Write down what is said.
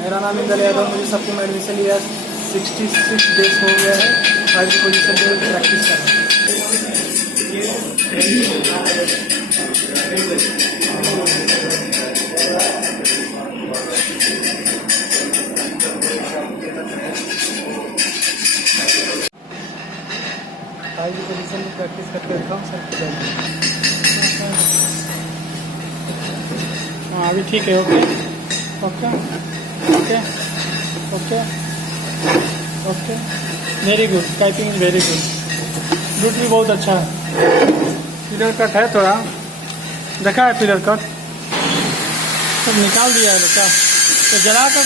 मेरा नाम इंदल यादव, मुझे SAFCO में एडमिशन लिया 66 डेज हो गया है। 5 पोजीशन पे प्रैक्टिस कर रहा हूँ। पोजीशन में प्रैक्टिस करके रखा हूँ सर। हाँ अभी ठीक है। Okay okay okay okay okay very good, typing is very good. Route भी बहुत अच्छा है। पिलर कट है थोड़ा, देखा है पिलर कट सब निकाल दिया है बेटा, तो जला कर